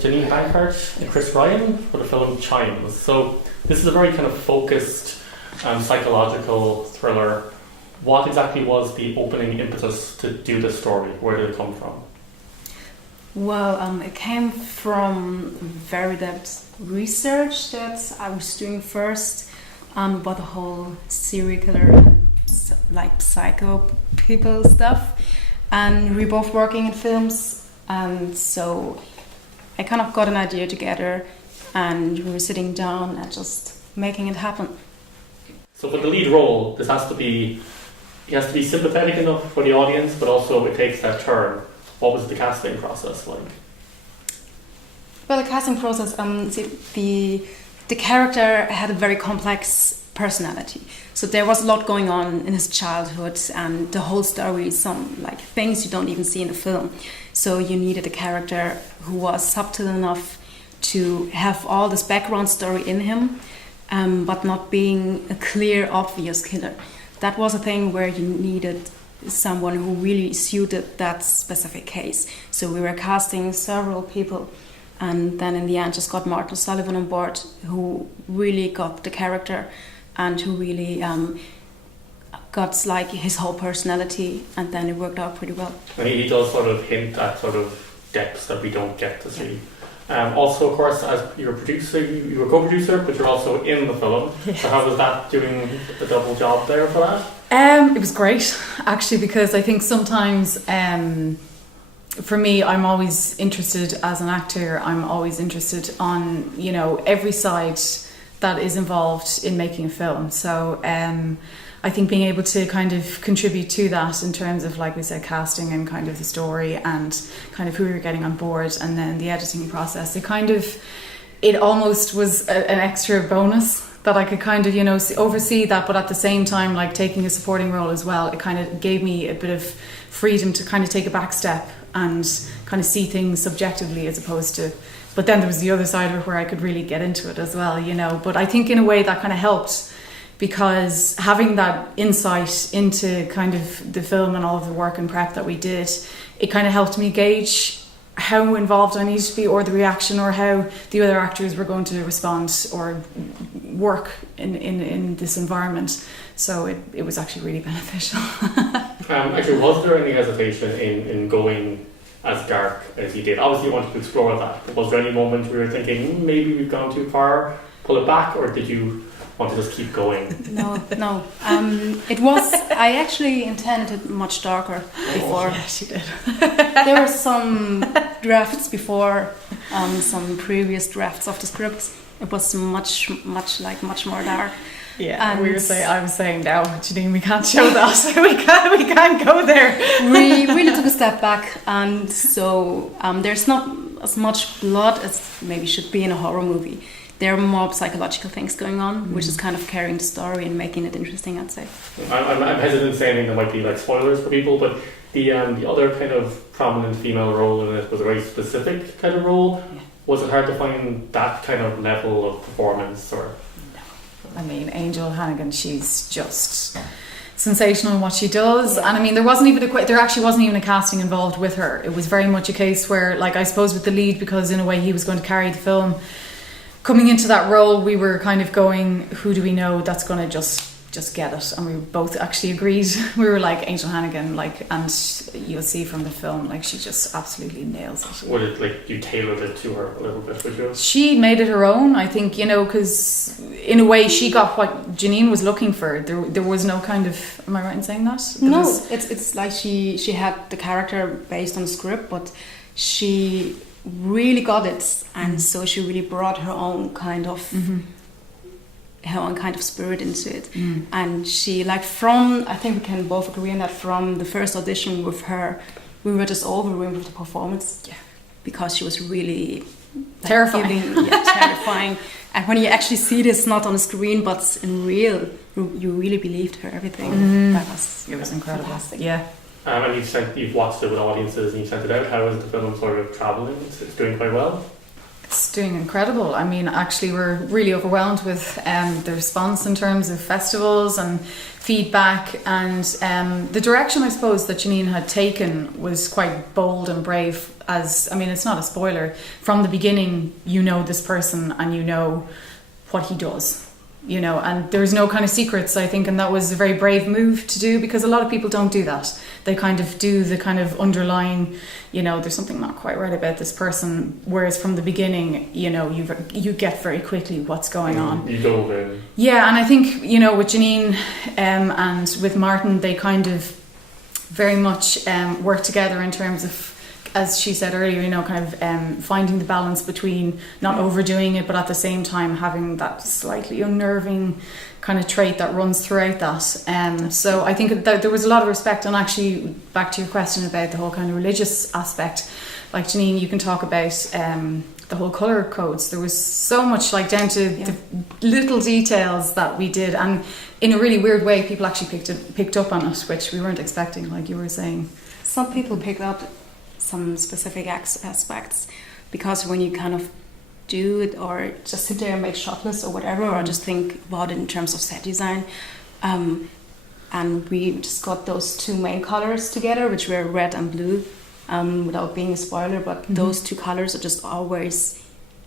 Jannine Benkhardt and Chris Ryan for the film Chimes. So this is a very kind of focused psychological thriller. What exactly was the opening impetus to do this story? Where did it come from? Well, it came from very depth research that I was doing first about the whole serial killer and like psycho people stuff. And we were both working in films, and so I kind of got an idea together, and we were sitting down and just making it happen. So for the lead role, he has to be sympathetic enough for the audience, but also it takes that turn. What was the casting process like? Well, the casting process, the character had a very complex personality. So there was a lot going on in his childhood, and the whole story, some like things you don't even see in the film. So you needed a character who was subtle enough to have all this background story in him, but not being a clear, obvious killer. That was a thing where you needed someone who really suited that specific case. So we were casting several people, and then in the end just got Martin Sullivan on board, who really got the character and who really got like his whole personality, and then it worked out pretty well. And he does sort of hint at sort of depths that we don't get to see. Also, of course, as you're a producer, you were a co-producer, but you're also in the film. Yes. So how was that, doing the double job there for that? It was great, actually, because I think sometimes, for me, I'm always interested as an actor. I'm always interested on, every side that is involved in making a film. So I think being able to kind of contribute to that in terms of, like we said, casting and kind of the story and kind of who you're getting on board, and then the editing process, it almost was an extra bonus that I could kind of, oversee that, but at the same time, like taking a supporting role as well, it kind of gave me a bit of freedom to kind of take a back step and kind of see things subjectively as opposed to. But then there was the other side of it where I could really get into it as well, But I think in a way that kind of helped, because having that insight into kind of the film and all of the work and prep that we did, it kind of helped me gauge how involved I needed to be, or the reaction, or how the other actors were going to respond or work in this environment. So it was actually really beneficial. Actually, was there any hesitation in going as dark as you did? Obviously you wanted to explore that, but was there any moment where you were thinking maybe we've gone too far, pull it back, or did you want to just keep going? No. It was, I actually intended it much darker before. Yeah, she did. There were some drafts before, some previous drafts of the script. It was much more dark. Yeah, and I was saying, no, Jannine, we can't show that. we can't go there. We really took a step back, and so there's not as much blood as maybe should be in a horror movie. There are more psychological things going on, which is kind of carrying the story and making it interesting, I'd say. I'm hesitant saying anything that might be like spoilers for people, but the other kind of prominent female role in it was a very specific kind of role. Yeah. Was it hard to find that kind of level of performance, or? I mean, Angel Hannigan, she's just sensational in what she does. Yeah. And I mean, there actually wasn't even a casting involved with her. It was very much a case where, like, I suppose with the lead, because in a way he was going to carry the film, coming into that role, we were kind of going, who do we know that's going to just get it? And we both actually agreed. We were like, Angel Hannigan, and you'll see from the film, like, she just absolutely nails it. Would it, like, you tailored it to her a little bit, would you? She made it her own, I think, because in a way she got what Jannine was looking for. There was no kind of, am I right in saying that? It's like she had the character based on the script, but she really got it, and so she really brought her own kind of spirit into it. And she, like, I think we can both agree on that, from the first audition with her, we were just overwhelmed with the performance. Yeah, because she was really terrifying. Terrifying. And when you actually see this not on the screen but in real, you really believed her everything. It was incredible. Fantastic. Yeah. And you've watched it with audiences and you've sent it out. How is the film sort of travelling? It's doing quite well. It's doing incredible. I mean, actually, we're really overwhelmed with the response in terms of festivals and feedback, and the direction, I suppose, that Jannine had taken was quite bold and brave. As I mean, it's not a spoiler. From the beginning, you know this person and you know what he does. You know, and there's no kind of secrets, I think, and that was a very brave move to do, because a lot of people don't do that. They kind of do the kind of underlying, you know, there's something not quite right about this person, whereas from the beginning, you know, you get very quickly what's going on. You go in. Yeah, and I think, you know, with Jannine and with Martin, they kind of very much work together in terms of, as she said earlier, you know, kind of finding the balance between not overdoing it, but at the same time having that slightly unnerving kind of trait that runs throughout that. So I think that there was a lot of respect. And actually, back to your question about the whole kind of religious aspect, like Jannine, you can talk about the whole colour codes. There was so much, like, down to the little details that we did, and in a really weird way, people actually picked up on it, which we weren't expecting, like you were saying. Some people picked up some specific aspects, because when you kind of do it or just sit there and make shot lists or whatever, or just think about it in terms of set design, and we just got those two main colors together, which were red and blue, without being a spoiler, but those two colors are just always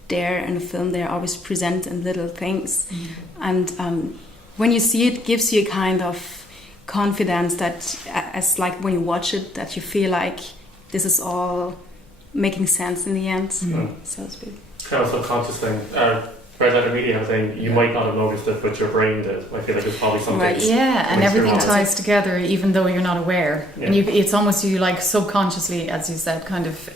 there in the film. They're always present in little things, and when you see it, gives you a kind of confidence that, as like when you watch it, that you feel like this is all making sense in the end, so to speak. Kind of subconscious thing. Red letter media, I'm saying you might not have noticed it, but your brain did. I feel like it's probably something. Right. Yeah, and everything on. ties together, even though you're not aware. Yeah. And it's almost you like subconsciously, as you said, kind of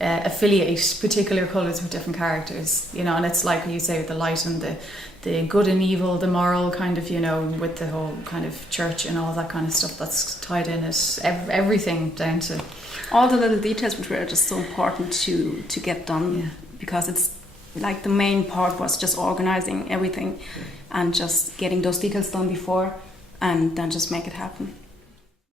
affiliate particular colours with different characters. You know, and it's like you say, with the light and the good and evil, the moral kind of, you know, with the whole kind of church and all that kind of stuff that's tied in it. Everything down to all the little details, which were just so important to get done, because it's like the main part was just organizing everything and just getting those details done before, and then just make it happen.